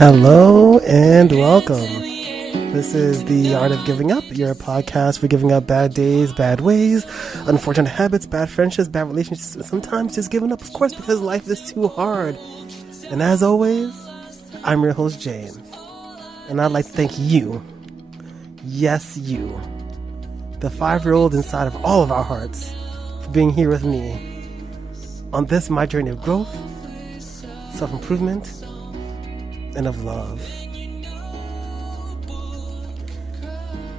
Hello and welcome. This is The Art of Giving Up, your podcast for giving up bad days, bad ways, unfortunate habits, bad friendships, bad relationships, and sometimes just giving up, of course, because life is too hard. And as always, I'm your host, James. And I'd like to thank you, yes, you, the 5-year-old inside of all of our hearts, for being here with me on this, my journey of growth, self-improvement, and of love.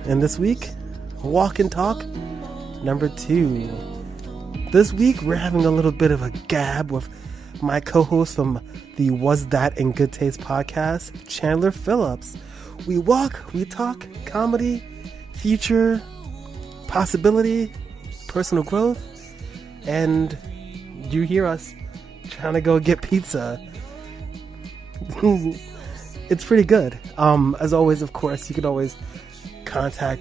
And this week, walk and talk number 2. This week, we're having a little bit of a gab with my co-host from the Was That in Good Taste podcast, Chandler Phillips. We walk, we talk comedy, future, possibility, personal growth, and you hear us trying to go get pizza. It's pretty good. As always, of course, you can always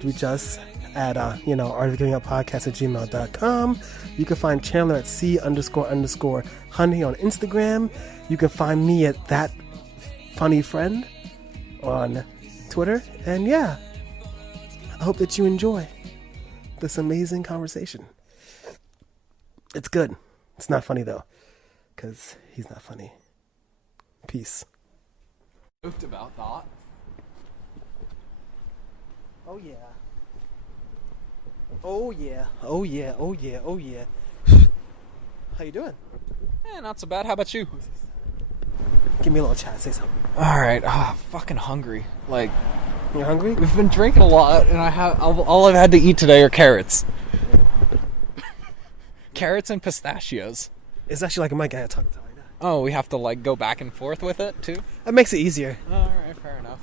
reach us at artofgivinguppodcast@gmail.com. You can find Chandler at C__honey on Instagram. You can find me at that funny friend on Twitter. And yeah, I hope that you enjoy this amazing conversation. It's good. It's not funny though, because he's not funny. Peace. About that. Oh yeah. Oh yeah. Oh yeah. Oh yeah. Oh yeah. How you doing? Not so bad. How about you? Give me a little chat. Say something. Alright. Fucking hungry. Like, You're hungry? we've been drinking a lot, and all I've had to eat today are carrots. Carrots and pistachios. It's actually like a mic I had to talk about like that. Oh, we have to, like, go back and forth with it, too? That makes it easier. Alright, fair enough.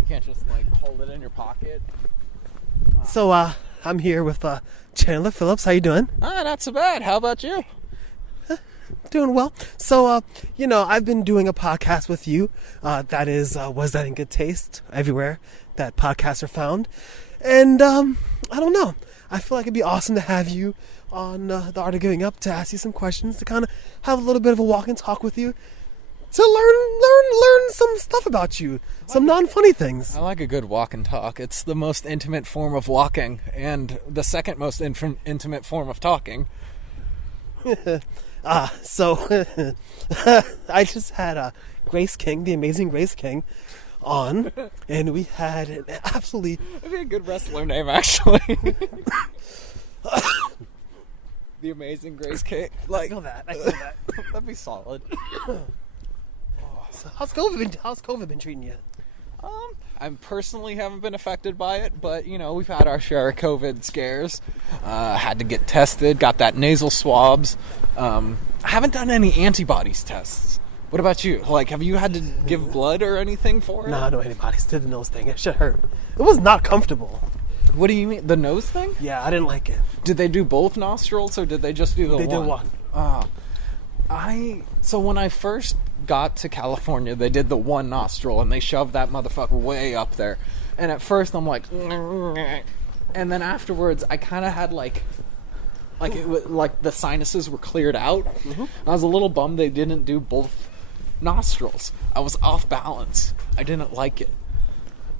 You can't just, like, hold it in your pocket. So, I'm here with Chandler Phillips. How you doing? Not so bad. How about you? Doing well. So, I've been doing a podcast with you. That is, Was That in Good Taste? Everywhere that podcasts are found. And, I don't know. I feel like it'd be awesome to have you on The Art of Giving Up to ask you some questions, to kind of have a little bit of a walk and talk with you, to learn some stuff about you, some non-funny things. I like a good walk and talk. It's the most intimate form of walking, and the second most intimate form of talking. So I just had Grace King, the amazing Grace King, on, and we had an absolutely... That'd be a good wrestler name, actually. The amazing Grace King. I feel that. That'd be solid. So how's COVID been treating you? I personally haven't been affected by it, but, we've had our share of COVID scares. Had to get tested, got that nasal swabs. I haven't done any antibodies tests. What about you? Like, have you had to give blood or anything for it? No antibodies. Did the nose thing. It should hurt. It was not comfortable. What do you mean? The nose thing? Yeah, I didn't like it. Did they do both nostrils, or did they just do the one? They did one. So when I first got to California, they did the one nostril, and they shoved that motherfucker way up there. And at first, I'm like, and then afterwards, I kind of had like the sinuses were cleared out. Mm-hmm. I was a little bummed they didn't do both nostrils. I was off balance. I didn't like it.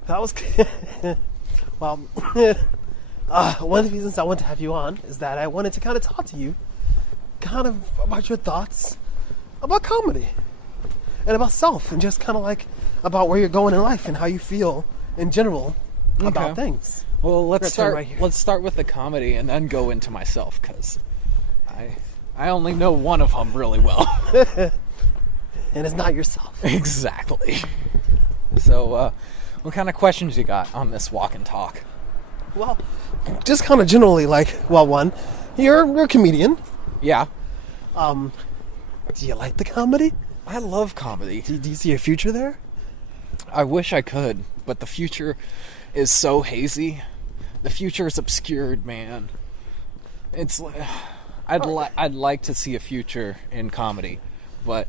That was well. One of the reasons I wanted to have you on is that I wanted to kind of talk to you, kind of about your thoughts about comedy and about self, and just kind of like about where you're going in life and how you feel in general about things. Well, let's start with the comedy and then go into myself, because I only know one of them really well. And it's not yourself. Exactly. So, what kind of questions you got on this walk and talk? Well, just kind of generally, one, you're a comedian. Yeah. Do you like the comedy? I love comedy. Do you see a future there? I wish I could, but the future is so hazy. The future is obscured, man. It's like I'd like to see a future in comedy, but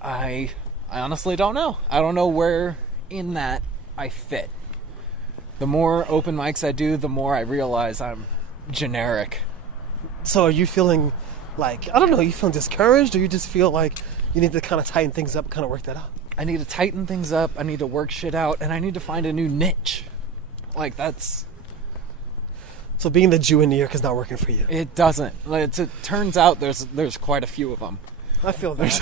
I honestly don't know. I don't know where in that I fit. The more open mics I do, the more I realize I'm generic. So are you feeling like, I don't know, you feeling discouraged, or you just feel like you need to kind of tighten things up, kind of work that out? I need to tighten things up. I need to work shit out, and I need to find a new niche. Like, that's... So being the Jew in New York is not working for you. It doesn't. It turns out there's quite a few of them. I feel that.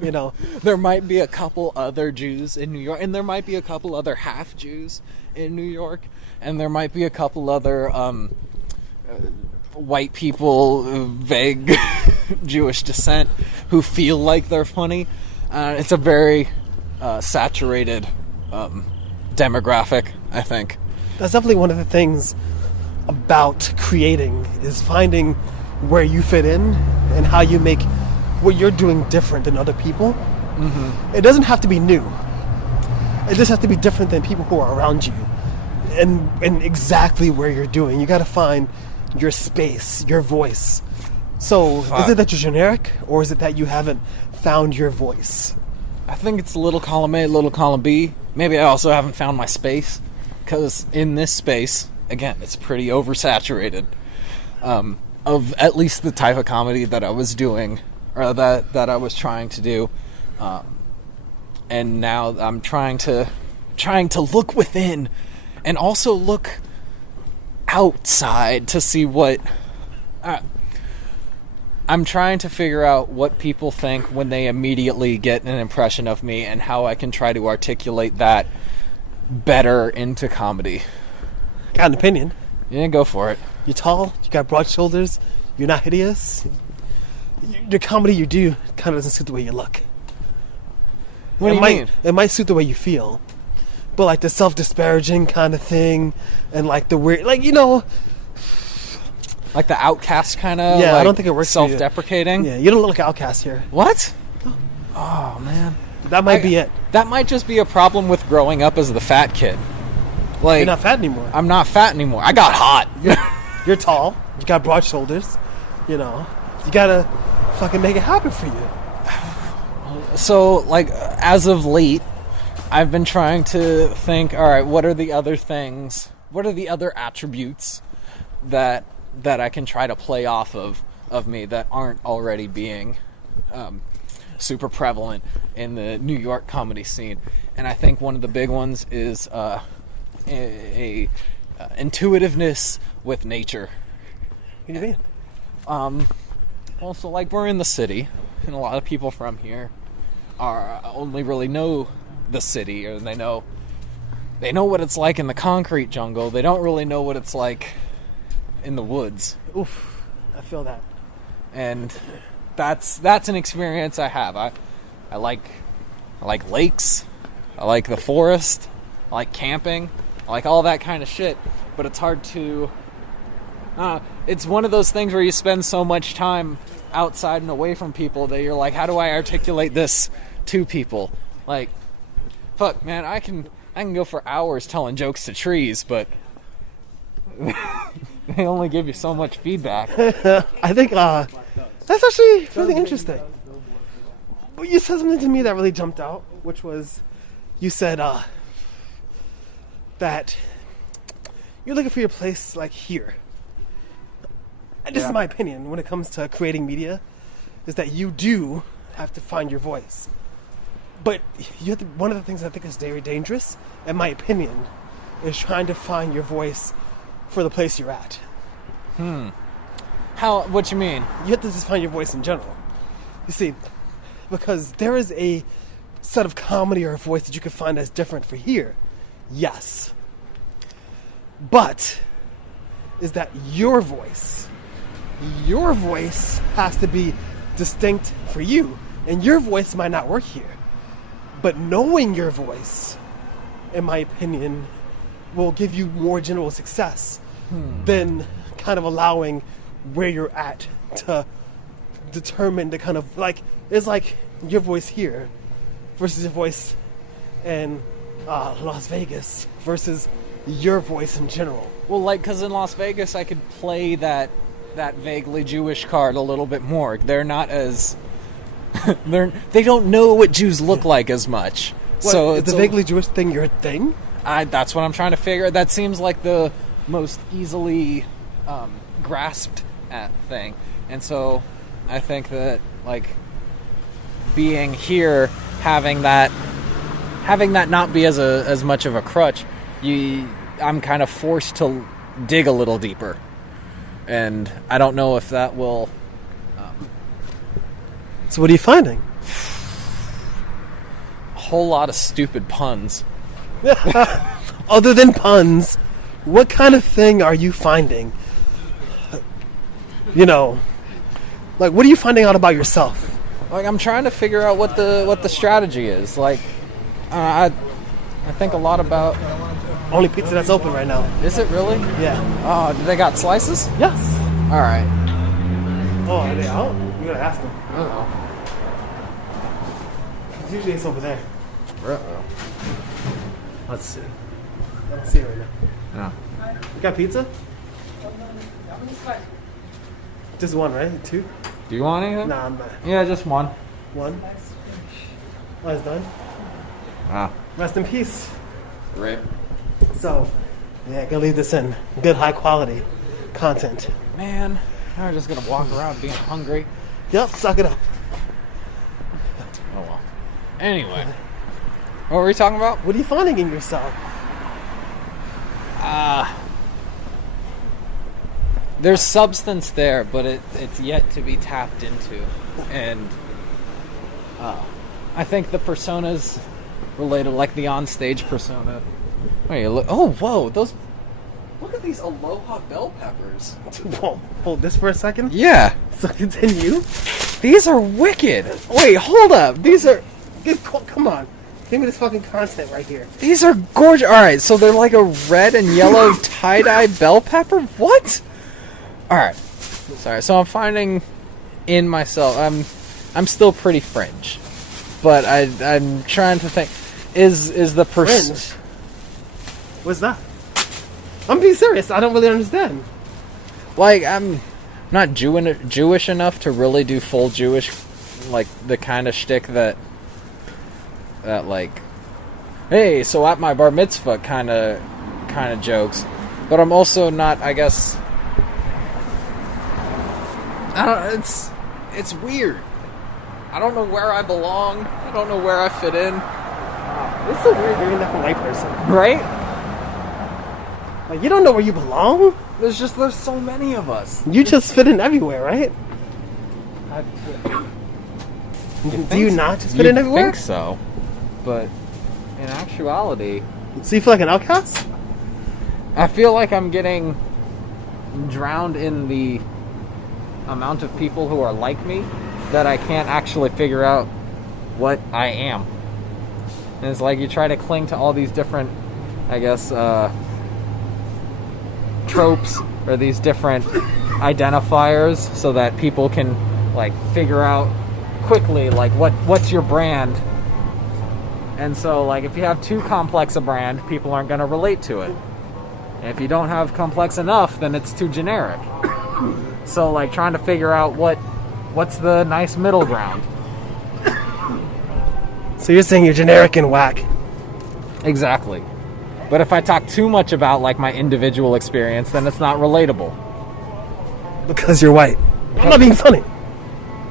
You know, there might be a couple other Jews in New York, and there might be a couple other half Jews in New York, and there might be a couple other white people, vague Jewish descent, who feel like they're funny. It's a very saturated demographic, I think. That's definitely one of the things about creating, is finding where you fit in and how you make what you're doing different than other people. Mm-hmm. It doesn't have to be new. It just has to be different than people who are around you, and exactly where you're doing. You got to find your space, your voice. So is it that you're generic, or is it that you haven't found your voice? I think it's a little column A, little column B. Maybe I also haven't found my space, because in this space, again, it's pretty oversaturated of at least the type of comedy that I was doing, or that I was trying to do, and now I'm trying to look within, and also look outside to see what. I'm trying to figure out what people think when they immediately get an impression of me, and how I can try to articulate that better into comedy. Got an opinion? Yeah, go for it. You're tall. You got broad shoulders. You're not hideous. Your comedy you do kind of doesn't suit the way you look. What do you mean? It might suit the way you feel, but like the self-disparaging kind of thing, and like the weird, like, you know, like the outcast kind of. Yeah, like, I don't think it works. Self-deprecating. Yeah, you don't look like an outcast here. What? Oh man, that might be it. That might just be a problem with growing up as the fat kid. Like, you're not fat anymore. I'm not fat anymore. I got hot. You're tall. You got broad shoulders. You know, you gotta fucking make it happen for you. So, like, as of late, I've been trying to think, all right, what are the other things? What are the other attributes that I can try to play off of me that aren't already being super prevalent in the New York comedy scene? And I think one of the big ones is a intuitiveness with nature. What do you mean? Well, so like we're in the city, and a lot of people from here only really know the city, or they know what it's like in the concrete jungle. They don't really know what it's like in the woods. Oof, I feel that. And that's an experience I have. I like lakes. I like the forest. I like camping. I like all that kind of shit. But it's hard to... it's one of those things where you spend so much time outside and away from people that you're like, how do I articulate this to people? Like, fuck, man, I can go for hours telling jokes to trees, but they only give you so much feedback. I think that's actually really interesting. But you said something to me that really jumped out, which was, you said that you're looking for your place like here. And this is my opinion when it comes to creating media, is that you do have to find your voice. But you have to, one of the things I think is very dangerous, in my opinion, is trying to find your voice for the place you're at. What you mean? You have to just find your voice in general. You see, because there is a set of comedy or a voice that you can find that's different for here. Yes. But is that your voice? Your voice has to be distinct for you. And your voice might not work here. But knowing your voice, in my opinion, will give you more general success than kind of allowing where you're at to determine the kind of, like, it's like your voice here versus your voice in Las Vegas versus your voice in general. Well, like, because in Las Vegas I could play that vaguely Jewish card a little bit more. They're not as... they don't know what Jews look like as much. What, so is it's the vaguely Jewish thing your thing? That's what I'm trying to figure out. That seems like the most easily grasped at thing. And so I think that, like, being here, having that having that not be as much of a crutch, I'm kind of forced to dig a little deeper, and I don't know if that will. So what are you finding? A whole lot of stupid puns. Other than puns, what kind of thing are you finding? You know, like, what are you finding out about yourself? Like, I'm trying to figure out what the strategy is. Like, I think a lot about. Only pizza that's open right now. Is it really? Yeah. Oh, do they got slices? Yes. All right. Oh, are they out? You gotta ask them. I don't know. Usually it's over there. Uh-oh. Let's see. I don't see it right now. No. You got pizza? Just one, right? Two? Do you want anything? Nah, I'm not. Yeah, just one. One? Oh, it's done? Ah. Rest in peace. Right. So, yeah, gonna leave this in. Good, high quality content. Man, now we're just gonna walk around being hungry. Yep, suck it up. Oh well. Anyway. What were we talking about? What are you finding in yourself? There's substance there, but it's yet to be tapped into. And I think the persona's related, like the onstage persona. Wait, look, oh, whoa, those... Look at these aloha bell peppers. Whoa, hold this for a second. Yeah. So continue. These are wicked. Wait, hold up. These are... Come on. Give me this fucking content right here. These are gorgeous. Alright, so they're like a red and yellow tie-dye bell pepper? What? Alright. Sorry, so I'm finding in myself... I'm still pretty fringe. But I'm trying to think... Is the Fringe? What's that? I'm being serious. I don't really understand. Like, I'm not Jewish enough to really do full Jewish, like, the kind of shtick that like, hey, so at my bar mitzvah kind of jokes. But I'm also not, I guess, I don't, it's weird. I don't know where I belong. I don't know where I fit in. It's so weird hearing that from a white person. Right? Like, you don't know where you belong? There's so many of us. You just fit in everywhere, right? Do you not just fit in everywhere? I think so. But in actuality... So you feel like an outcast? I feel like I'm getting drowned in the amount of people who are like me that I can't actually figure out what I am. And it's like you try to cling to all these different, I guess, tropes or these different identifiers so that people can, like, figure out quickly, like, what's your brand. And so, like, if you have too complex a brand, people aren't going to relate to it. And if you don't have complex enough, then it's too generic. So, like, trying to figure out what's the nice middle ground. So you're saying you're generic and whack. Exactly. But if I talk too much about, like, my individual experience, then it's not relatable. Because you're white. I'm not being funny.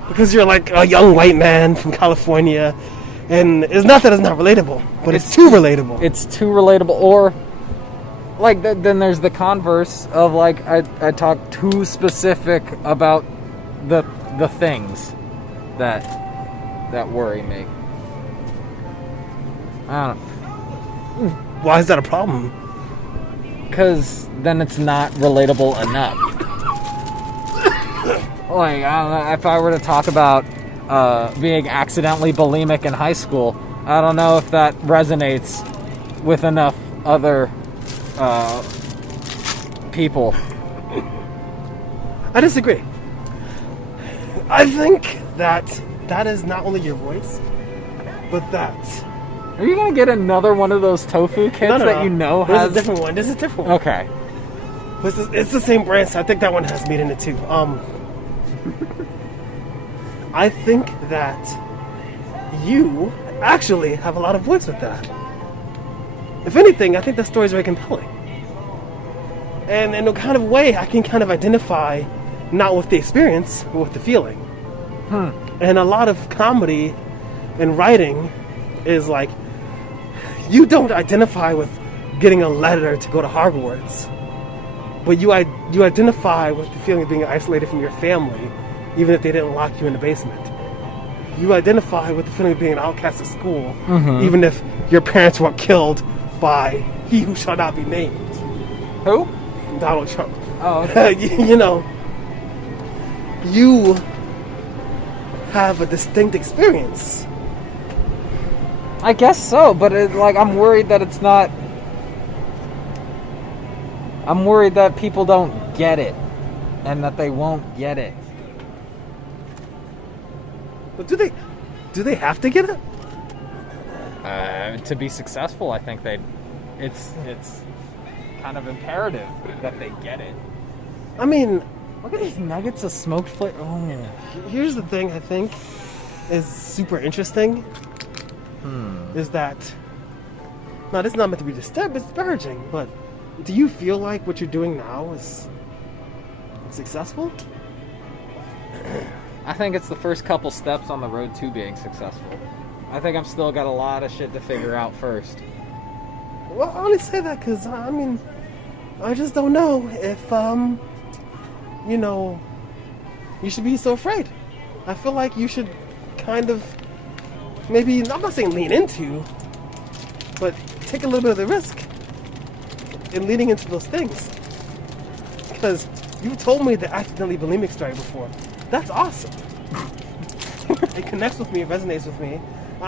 Because you're like a young white man from California. And it's not that it's not relatable, but it's too relatable. It's too relatable. Or, like, then there's the converse of, like, I talk too specific about the things that worry me. I don't know. Why is that a problem? Because then it's not relatable enough. Like, I don't know, if I were to talk about being accidentally bulimic in high school, I don't know if that resonates with enough other people. I disagree. I think that is not only your voice, but that... Are you gonna get another one of those tofu kits that you know has... There's a different one. This is a different one. Okay. It's the same brand, so I think that one has meat in it too. I think that you actually have a lot of voice with that. If anything, I think that story is very compelling. And in a kind of way, I can kind of identify not with the experience, but with the feeling. And a lot of comedy and writing is like you don't identify with getting a letter to go to Hogwarts, but you identify with the feeling of being isolated from your family, even if they didn't lock you in the basement. You identify with the feeling of being an outcast at school, even if your parents were killed by he who shall not be named. Who? Donald Trump. Oh, okay. You know, you have a distinct experience. I guess so, but I'm worried that it's not. I'm worried that people don't get it, and that they won't get it. But do they have to get it? To be successful, I think it's kind of imperative that they get it. I mean, look at these nuggets of smoked flavor. Oh. Here's the thing I think is super interesting. Is that, now this is not meant to be disparaging, but do you feel like what you're doing now is successful? I think it's the first couple steps on the road to being successful. I think I've still got a lot of shit to figure out first. Well, I only say that because, I mean, I just don't know if, you know, you should be so afraid. I feel like you should kind of, maybe, I'm not saying lean into, but take a little bit of the risk in leaning into those things. Because you've told me the accidentally bulimic story before. That's awesome. It connects with me, it resonates with me.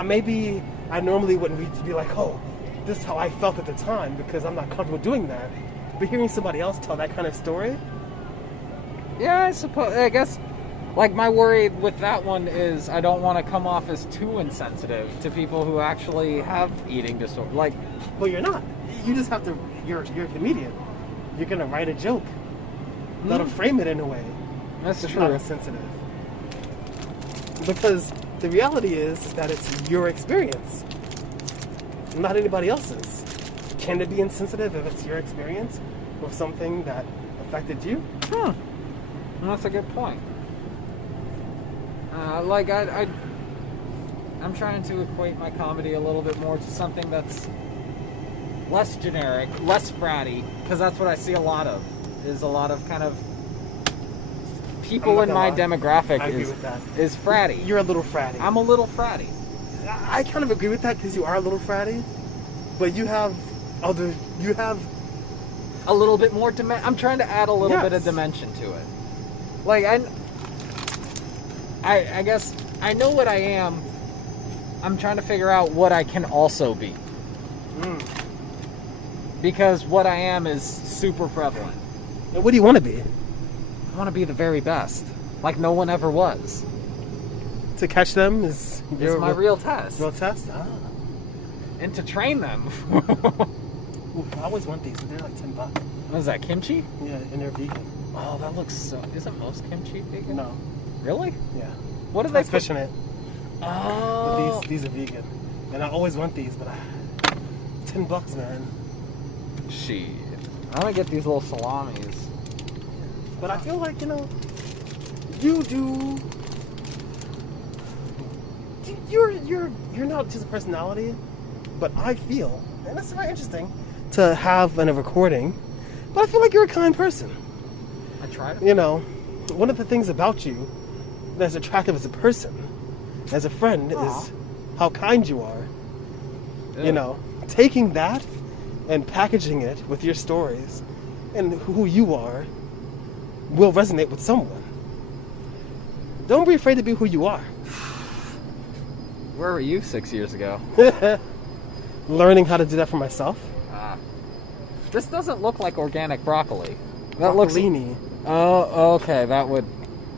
Maybe I normally wouldn't be like, oh, this is how I felt at the time because I'm not comfortable doing that. But hearing somebody else tell that kind of story. Yeah, I guess, like, my worry with that one is I don't want to come off as too insensitive to people who actually have eating disorder. Like, well, you're not. You just have to, you're a comedian. You're going to write a joke. That'll frame it in a way. That's it's true. Not insensitive. Because the reality is that it's your experience, not anybody else's. Can it be insensitive if it's your experience with something that affected you? Well, that's a good point. I'm trying to equate my comedy a little bit more to something that's less generic, less fratty, because that's what I see a lot of, is a lot of kind of people in my demographic is fratty. You're a little fratty. I'm a little fratty. I kind of agree with that because you are a little fratty, but you have a little bit more I'm trying to add a little bit of dimension to it. Like, I guess I know what I am. I'm trying to figure out what I can also be. Because what I am is super prevalent. And what do you want to be? I want to be the very best. Like no one ever was. To catch them is my real test. Real test? Ah. And to train them. Ooh, I always want these. They're like $10. What is that, kimchi? Yeah, and they're vegan. Oh, that looks so... Isn't most kimchi vegan? No. Really? Yeah. What do they put? Fish in it. Oh. But these are vegan. And I always want these, but $10, man. Shit. I'm gonna get these little salamis. But I feel like, you do... You're not just a personality, but I feel, and it's very interesting to have in a recording, but I feel like you're a kind person. I try to. One of the things about you that's attractive as a person, as a friend, is how kind you are. Yeah. Taking that and packaging it with your stories and who you are will resonate with someone. Don't be afraid to be who you are. Where were you 6 years ago? Learning how to do that for myself. This doesn't look like organic broccoli. That broccolini. Oh, okay. That would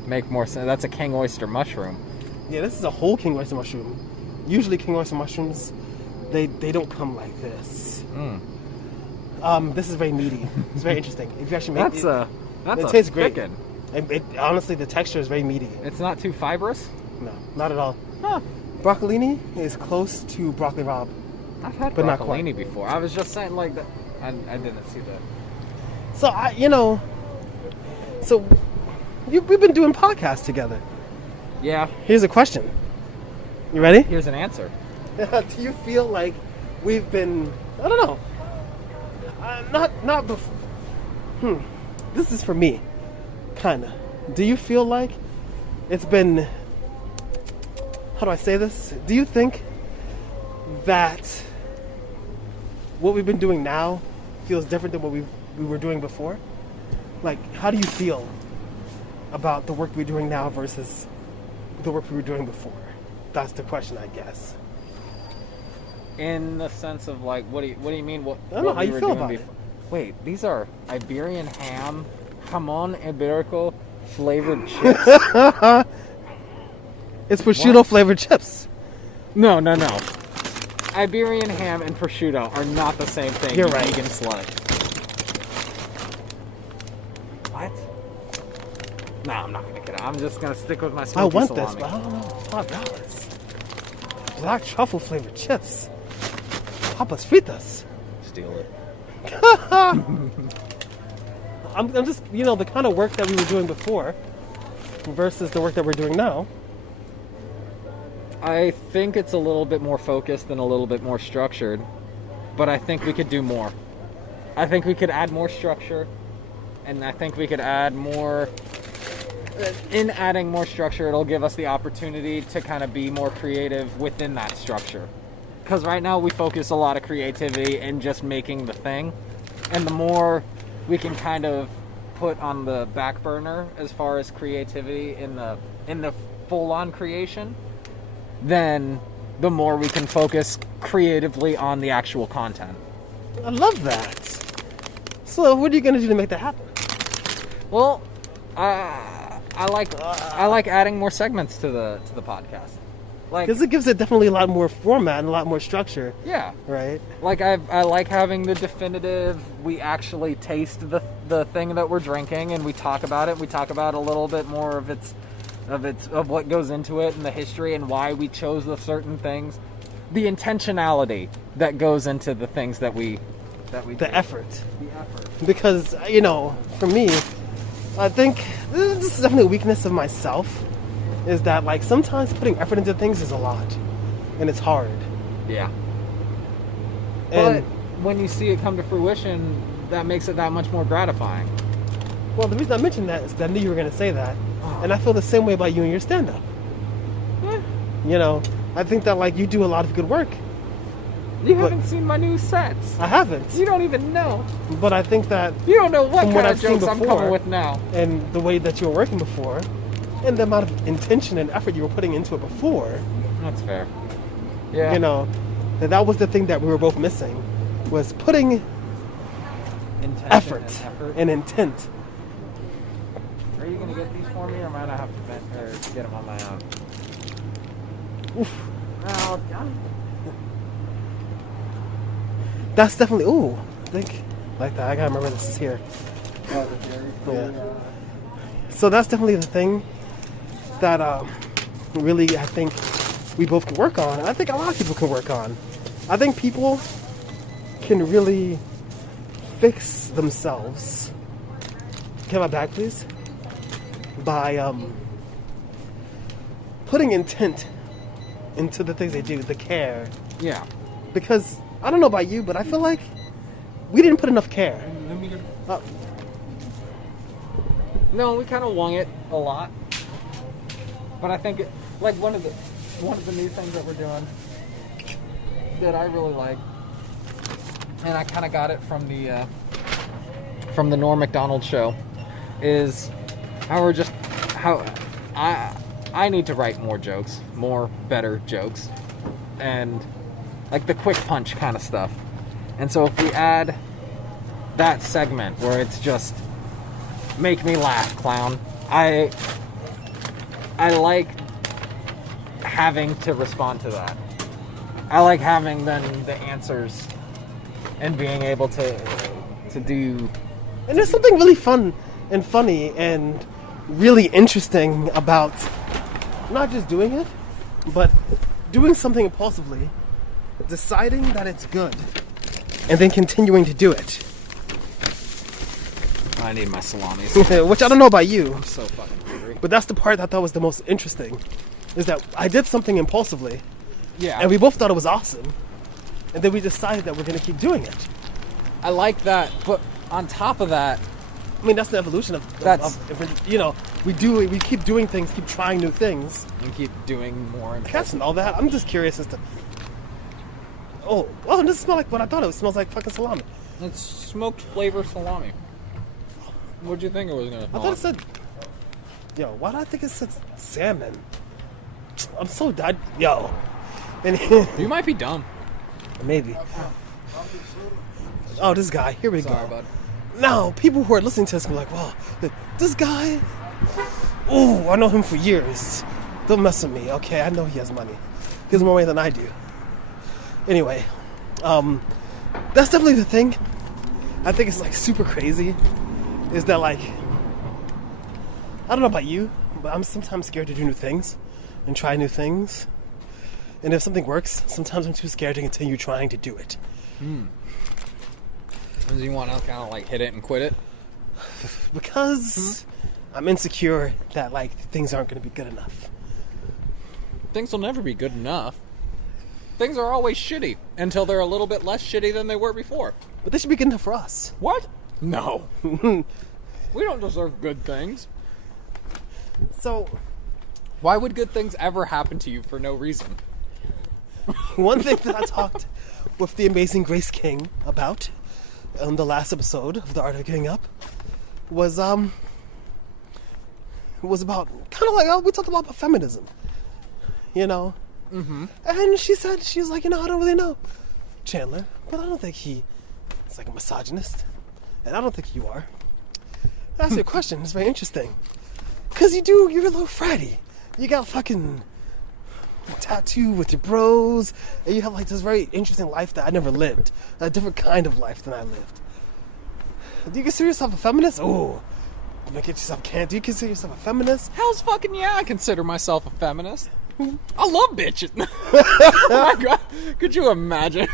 make more sense. That's a king oyster mushroom. Yeah, this is a whole king oyster mushroom. Usually king oyster mushrooms, they don't come like this. This is very meaty. It's very interesting. If you actually make it tastes great. Honestly, the texture is very meaty. It's not too fibrous? No, not at all. Huh. Broccolini is close to broccoli rabe. I've had broccolini before. I was just saying, like, that. I didn't see that. So, we've been doing podcasts together. Yeah. Here's a question. You ready? Here's an answer. Do you feel like we've been, I don't know, not before. This is for me, kinda. Do you feel like it's been, how do I say this? Do you think that what we've been doing now feels different than what we were doing before? Like, how do you feel about the work we're doing now versus the work we were doing before? That's the question, I guess. In the sense of like, what do you mean? What I don't know how we you were feel doing about before? Wait, these are Iberian ham, jamon iberico flavored chips. It's prosciutto flavored chips. No. Iberian ham and prosciutto are not the same thing. You're you right. Vegan slut. What? No, I'm not gonna get it. I'm just gonna stick with my smoky I want salami. this, but I don't know. $5. Black truffle flavored chips. Papas fritas. Steal it. I'm just, the kind of work that we were doing before versus the work that we're doing now. I think it's a little bit more focused and a little bit more structured, but I think we could do more. I think we could add more structure, and I think we could add more. In adding more structure, it'll give us the opportunity to kind of be more creative within that structure. Because right now we focus a lot of creativity in just making the thing, and the more we can kind of put on the back burner as far as creativity in the full-on creation, then the more we can focus creatively on the actual content. I love that. So what are you going to do to make that happen? Well, I like adding more segments to the podcast. Like, Because it gives it definitely a lot more format and a lot more structure. yeah. Right? Like I like having the definitive. We actually taste the thing that we're drinking, and we talk about it. We talk about a little bit more of what goes into it and the history and why we chose the certain things, the intentionality that goes into the things that we do. The effort. The effort. Because, for me, I think this is definitely a weakness of myself, is that, like, sometimes putting effort into things is a lot. And it's hard. Yeah. And, But when you see it come to fruition, that makes it that much more gratifying. well, the reason I mentioned that is that I knew you were going to say that. And I feel the same way about you and your stand-up. Yeah. I think that, like, you do a lot of good work. You haven't seen my new sets. I haven't. You don't even know. But I think that, You don't know what From kind what of I've seen jokes I'm before. coming with now. and the way that you were working before, and the amount of intention and effort you were putting into it before, That's fair. Yeah. that was the thing that we were both missing, was putting Intention effort and effort. and intent. Are you gonna get these for me, or might I have to get them on my own? Oof. No, That's definitely, I think, like that. I gotta remember this is here. Yeah. So that's definitely the thing that really I think we both can work on. And I think a lot of people can work on. I think people can really fix themselves. Can I have my bag, please? By putting intent into the things they do, the care. Yeah. Because I don't know about you, but I feel like we didn't put enough care. No, we kind of wung it a lot. But I think like one of the new things that we're doing that I really like, and I kind of got it from the Norm Macdonald show, is how I need to write more jokes, more better jokes, and like the quick punch kind of stuff. And so if we add that segment where it's just make me laugh, clown, I like having to respond to that. I like having then the answers and being able to do. And there's something really fun and funny and really interesting about not just doing it, but doing something impulsively, deciding that it's good, and then continuing to do it. I need my salami. Which I don't know about you, I'm so fucking hungry. but that's the part that I thought was the most interesting, is that I did something impulsively, Yeah. and we both thought it was awesome. and then we decided that we're going to keep doing it. I like that, but on top of that, I mean, that's the evolution of we keep doing things, keep trying new things. and keep doing more and Cats and all that. I'm just curious as to. Oh, well, it doesn't smell like what I thought it smells like. Fucking salami. It's smoked flavor salami. What'd you think it was gonna I smell thought it like? said. Yo, why do I think it said salmon? I'm so dead. Yo. And You might be dumb. maybe. Oh, this guy. Here we Sorry, go. bud. Now, people who are listening to this will be like, wow, this guy. Oh, I know him for years. Don't mess with me. Okay, I know he has money. He has more money than I do. Anyway, that's definitely the thing. I think it's like super crazy. Is that like, I don't know about you, but I'm sometimes scared to do new things and try new things. And if something works, sometimes I'm too scared to continue trying to do it. Does you want to kind of like hit it and quit it? Because I'm insecure that like things aren't going to be good enough. Things will never be good enough. Things are always shitty until they're a little bit less shitty than they were before. But they should be good enough for us. What? No. We don't deserve good things. So, Why would good things ever happen to you for no reason? one thing that I talked with the amazing Grace King about on the last episode of The Art of Giving Up was about kind of like we talked about feminism, you know. And she was like, I don't really know Chandler, but I don't think he is like a misogynist, and I don't think you are. I asked you a question. It's very interesting because you're a little fratty. You got fucking tattoo with your bros, and you have like this very interesting life that I never lived, a different kind of life than I lived. Do you consider yourself a feminist? Oh, you get yourself can't. Do you consider yourself a feminist? Hell's fucking yeah, I consider myself a feminist. I love bitches. Oh my God. Could you imagine?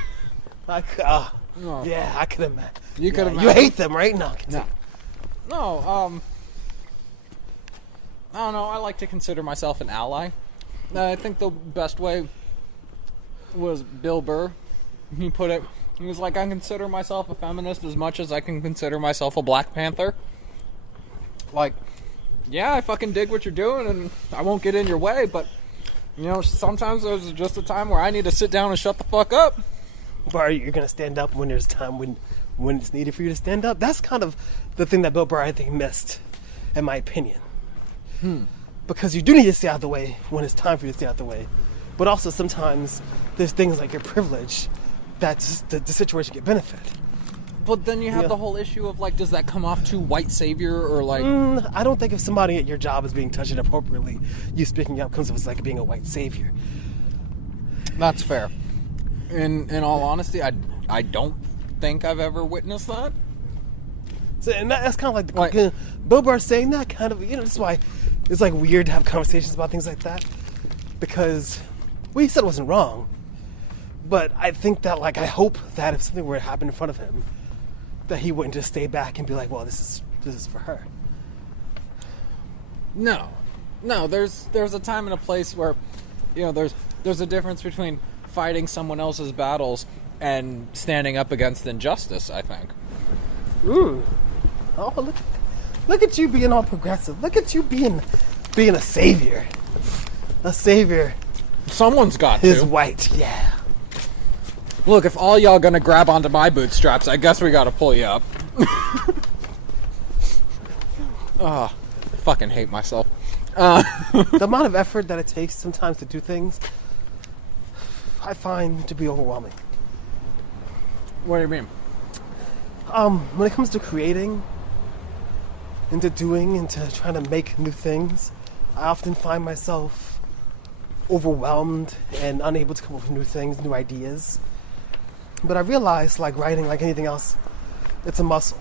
Like, No. yeah, I could imagine. You could You imagine. hate them, right? No. No, I don't know. I like to consider myself an ally. I think the best way was Bill Burr. He put it, he was like, I consider myself a feminist as much as I can consider myself a Black Panther. Like, yeah, I fucking dig what you're doing and I won't get in your way, but, sometimes there's just a time where I need to sit down and shut the fuck up. But you're gonna stand up when there's time when it's needed for you to stand up. That's kind of the thing that Bill Burr I think missed, in my opinion. Because you do need to stay out of the way when it's time for you to stay out of the way, but also sometimes there's things like your privilege that the situation can benefit. But then you have the whole issue of, like, does that come off too white savior or, like... I don't think if somebody at your job is being touched inappropriately, you speaking up comes off as like being a white savior. That's fair. In all honesty, I don't think I've ever witnessed that. So, and that's kind of like Bill Burr saying that kind of, that's why it's like weird to have conversations about things like that, because what he said wasn't wrong, but I think that like I hope that if something were to happen in front of him, that he wouldn't just stay back and be like, well, this is for her. No, there's a time and a place where, there's a difference between fighting someone else's battles and standing up against injustice, I think. Oh, look at you being all progressive. Look at you being a savior. A savior Someone's got is to. white, yeah. Look, if all y'all gonna grab onto my bootstraps, I guess we gotta pull you up. I fucking hate myself. The amount of effort that it takes sometimes to do things, I find to be overwhelming. What do you mean? When it comes to creating, into doing, into trying to make new things, I often find myself overwhelmed and unable to come up with new things, new ideas. But I realize, like writing, like anything else, it's a muscle.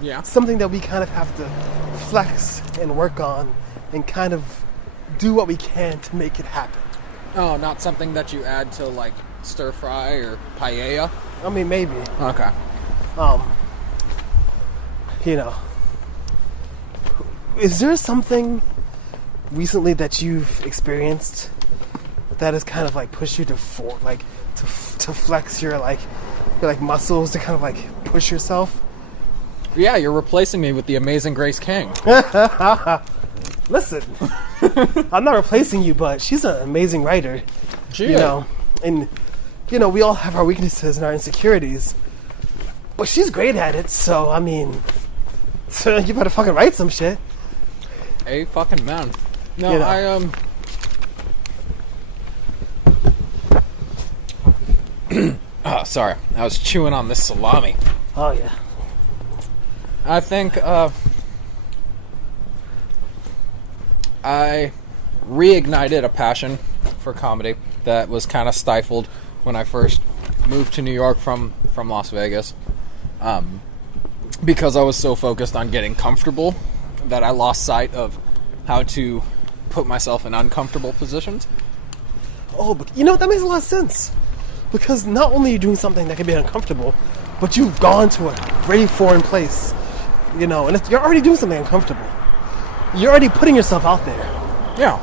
Yeah. Something that we kind of have to flex and work on and kind of do what we can to make it happen. Oh, not something that you add to, like, stir fry or paella? I mean, maybe. Okay. Is there something recently that you've experienced that has kind of like pushed you to to flex your muscles to kind of like push yourself? Yeah, you're replacing me with the amazing Grace King. Listen, I'm not replacing you, but she's an amazing writer. She you know, and we all have our weaknesses and our insecurities, but she's great at it. So I mean, you better fucking write some shit. A fucking man. No, Oh, sorry. I was chewing on this salami. Oh yeah. I think I reignited a passion for comedy that was kind of stifled when I first moved to New York from Las Vegas. Because I was so focused on getting comfortable that I lost sight of how to put myself in uncomfortable positions. Oh, but that makes a lot of sense. Because not only are you doing something that can be uncomfortable, but you've gone to a very foreign place, and you're already doing something uncomfortable. You're already putting yourself out there. Yeah.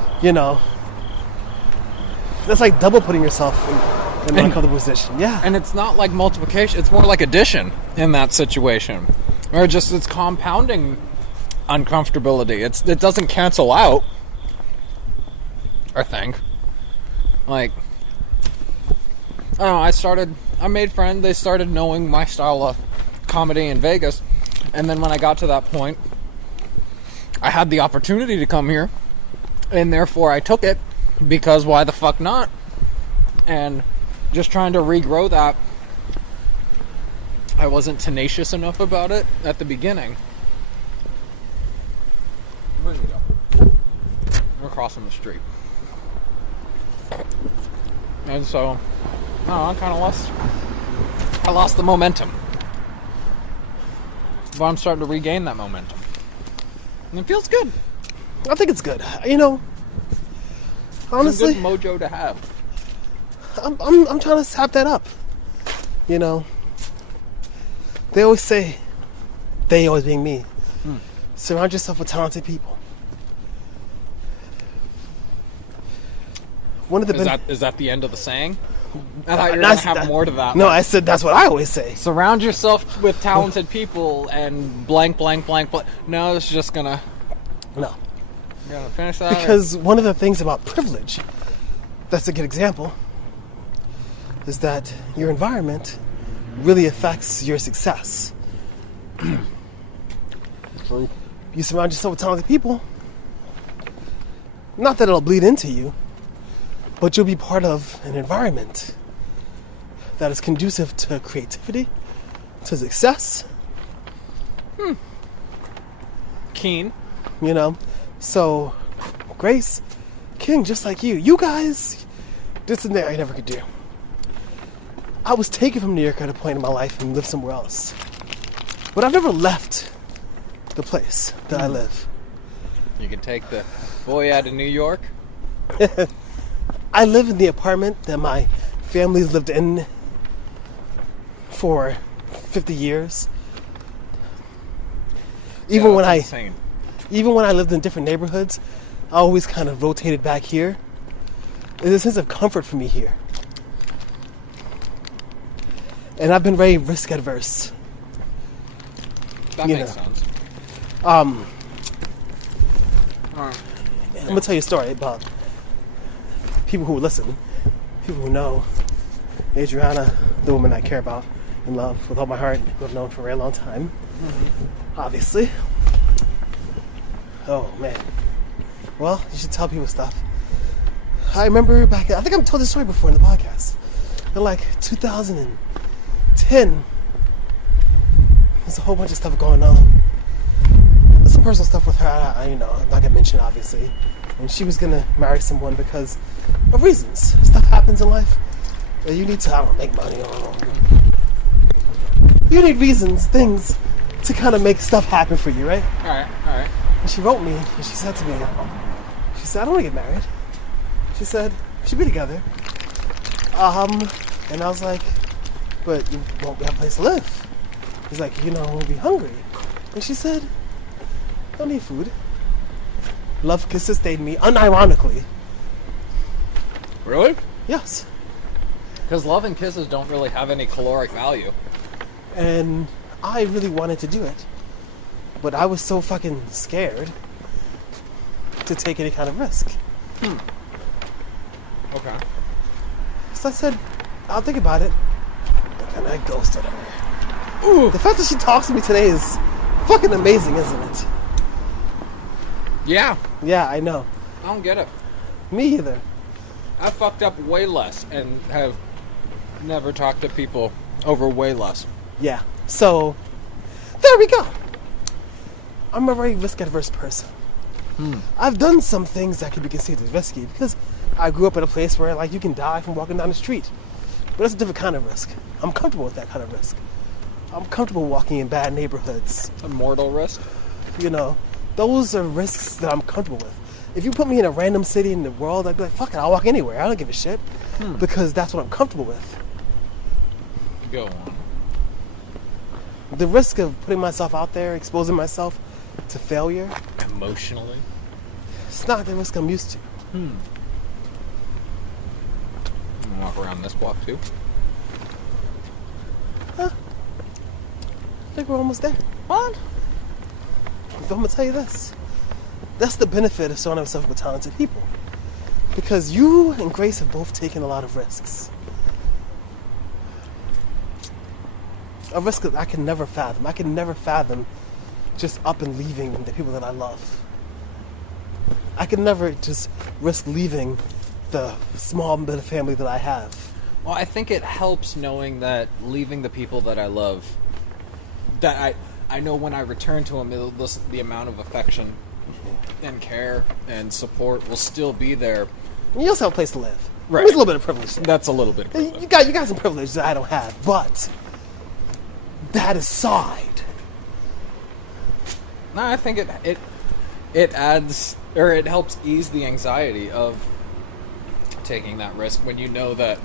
That's like double putting yourself in an uncomfortable position. Yeah. And it's not like multiplication, it's more like addition in that situation. Or it's compounding uncomfortability. It doesn't cancel out, I think. Like, I don't know, I made friends, they started knowing my style of comedy in Vegas, and then when I got to that point, I had the opportunity to come here, and therefore I took it, because why the fuck not? And just trying to regrow that, I wasn't tenacious enough about it at the beginning. Where'd you go? We're crossing the street. And so, I kind of lost the momentum. But I'm starting to regain that momentum. And it feels good. I think it's good. Honestly, it's a good mojo to have. I'm trying to sap that up. They always say, they always being me, surround yourself with talented people. Is that the end of the saying? I thought you were going to have more to that. No, I said that's what I always say. Surround yourself with talented people and blank, blank, blank, blank. No, it's just going to... No. You're going to finish that? Because one of the things about privilege, that's a good example, is that your environment really affects your success. True. You surround yourself with talented people, not that it'll bleed into you, but you'll be part of an environment that is conducive to creativity, to success. Keen. So Grace, King, just like you guys did something I never could do. I was taken from New York at a point in my life and lived somewhere else. But I've never left the place that I live. You can take the boy out of New York. I live in the apartment that my family's lived in for 50 years. Even when I lived in different neighborhoods, I always kind of rotated back here. There's a sense of comfort for me here. And I've been very risk adverse. That makes sense. I'm gonna tell you a story about people who listen, people who know Adriana, the woman I care about and love with all my heart, who I've known for a very long time. Obviously. Oh man. Well, you should tell people stuff. I remember I think I've told this story before in the podcast. In like 2010, there's a whole bunch of stuff going on. Some personal stuff with her, I'm not gonna mention obviously. And she was gonna marry someone because of reasons. Stuff happens in life that you need to, make money or you need reasons, things to kind of make stuff happen for you, right? Alright. And she wrote me and she said to me, she said, I don't want to get married. She said, we should be together. And I was like, but you won't have a place to live. He's like, we'll be hungry. And she said, don't need food. Love can sustain me, unironically. Really? Yes. Because love and kisses don't really have any caloric value. And I really wanted to do it. But I was so fucking scared to take any kind of risk. Okay. So I said, I'll think about it. And I ghosted her. Ooh. The fact that she talks to me today is fucking amazing, isn't it? Yeah. Yeah, I know. I don't get it. Me either. I fucked up way less and have never talked to people over way less. Yeah. So, there we go. I'm a very risk-averse person. I've done some things that could be considered as risky because I grew up in a place where, like, you can die from walking down the street. But that's a different kind of risk. I'm comfortable with that kind of risk. I'm comfortable walking in bad neighborhoods. A mortal risk? You know, those are risks that I'm comfortable with. If you put me in a random city in the world, I'd be like, fuck it, I'll walk anywhere. I don't give a shit. Because that's what I'm comfortable with. Go on. The risk of putting myself out there, exposing myself to failure, Emotionally? it's not the risk I'm used to. I'm gonna walk around this block too. I think we're almost there. What? But I'm gonna tell you this. That's the benefit of surrounding yourself with talented people. Because you and Grace have both taken a lot of risks. A risk that I can never fathom. I can never fathom just up and leaving the people that I love. I can never just risk leaving the small bit of family that I have. Well, I think it helps knowing that leaving the people that I love, that I know when I return to them, the amount of affection and care and support will still be there. And you also have a place to live. Right. There's a little bit of privilege there. That's a little bit of privilege. You got some privilege that I don't have, but that aside, No, I think it adds, or it helps ease the anxiety of taking that risk when you know that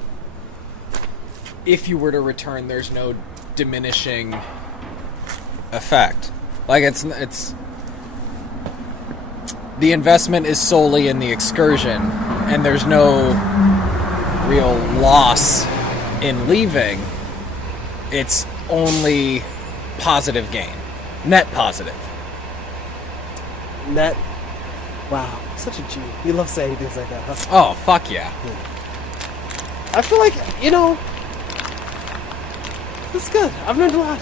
if you were to return, there's no diminishing effect. Like it's the investment is solely in the excursion, and there's no real loss in leaving. It's only positive gain, net positive. net. Wow, such a G. You love saying things like that, huh? Oh, fuck yeah. I feel like, it's good. I've learned a lot.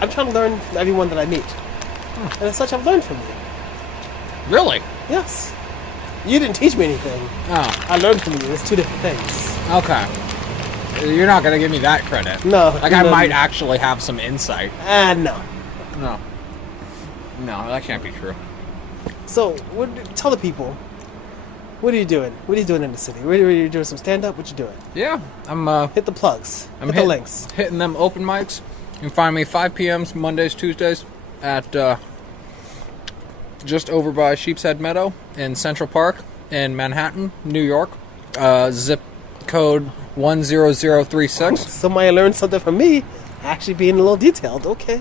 I'm trying to learn from everyone that I meet. And as such, I've learned from you. Really? Yes. You didn't teach me anything. Oh, I learned from you. It's two different things. okay. You're not gonna give me that credit. No. Like, I might actually have some insight. No. No. No, that can't be true. So, tell the people, what are you doing? What are you doing in the city? Are you doing some stand-up? What you doing? Yeah, I'm Hit the plugs. I'm Hit the links. hitting them open mics. You can find me 5 p.m. Mondays, Tuesdays at just over by Sheepshead Meadow in Central Park in Manhattan, New York. Zip code 10036. Somebody learned something from me, actually being a little detailed. Okay.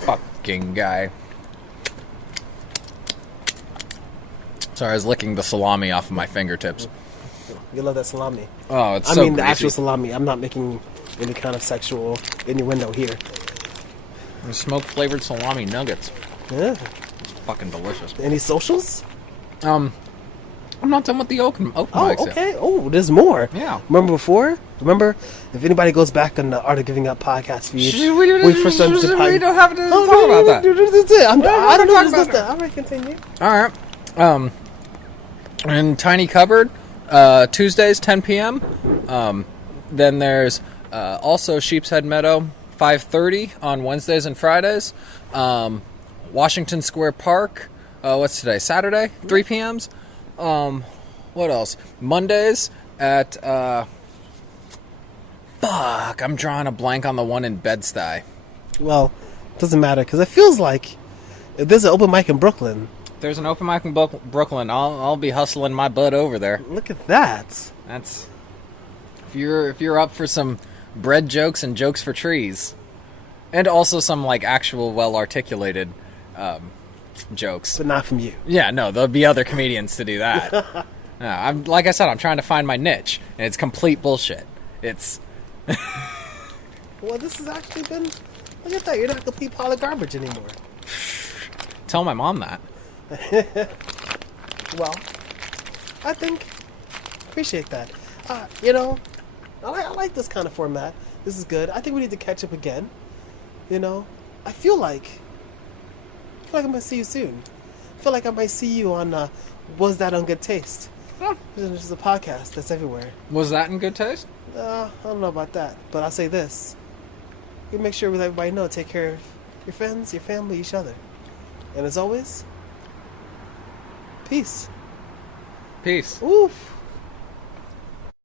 Fucking guy. Sorry, I was licking the salami off of my fingertips. You love that salami. Oh, it's I so mean, the greasy. actual salami. I'm not making any kind of sexual innuendo here. Smoked flavored salami nuggets. Yeah. It's fucking delicious. Any socials? I'm not done with the open Oh, mics yet. okay. Oh, there's more. Yeah. Remember before? Remember, if anybody goes back on the Art of Giving Up podcast feed, We first started the we podcast. don't have to talk about that. I don't know. talk Just about listen. All right, continue. All right. In Tiny Cupboard, Tuesdays, 10 p.m. Then there's also Sheepshead Meadow, 5:30 on Wednesdays and Fridays. Washington Square Park, what's today? Saturday, 3 p.m.s. What else? Mondays at, fuck, I'm drawing a blank on the one in Bed-Stuy. Well, it doesn't matter, because it feels like if there's an open mic in Brooklyn, There's an open mic in Brooklyn. I'll be hustling my butt over there. look at that. That's if you're up for some bread jokes and jokes for trees, and also some like actual well articulated jokes. But not from you. Yeah, no, there'll be other comedians to do that. No, like I said, I'm trying to find my niche, and it's complete bullshit. It's Well, this has actually been... Look at that. You're not a complete pile of garbage anymore. tell my mom that. Well, I think... Appreciate that. You know, I like this kind of format. This is good. I think we need to catch up again. You know, I feel like I might see you soon. I feel like I might see you on Was That on Good Taste? This is a podcast that's everywhere. Was that in good taste? I don't know about that, but I'll say this. You make sure we let everybody know, take care of your friends, your family, each other. And as always, peace. Peace. Oof.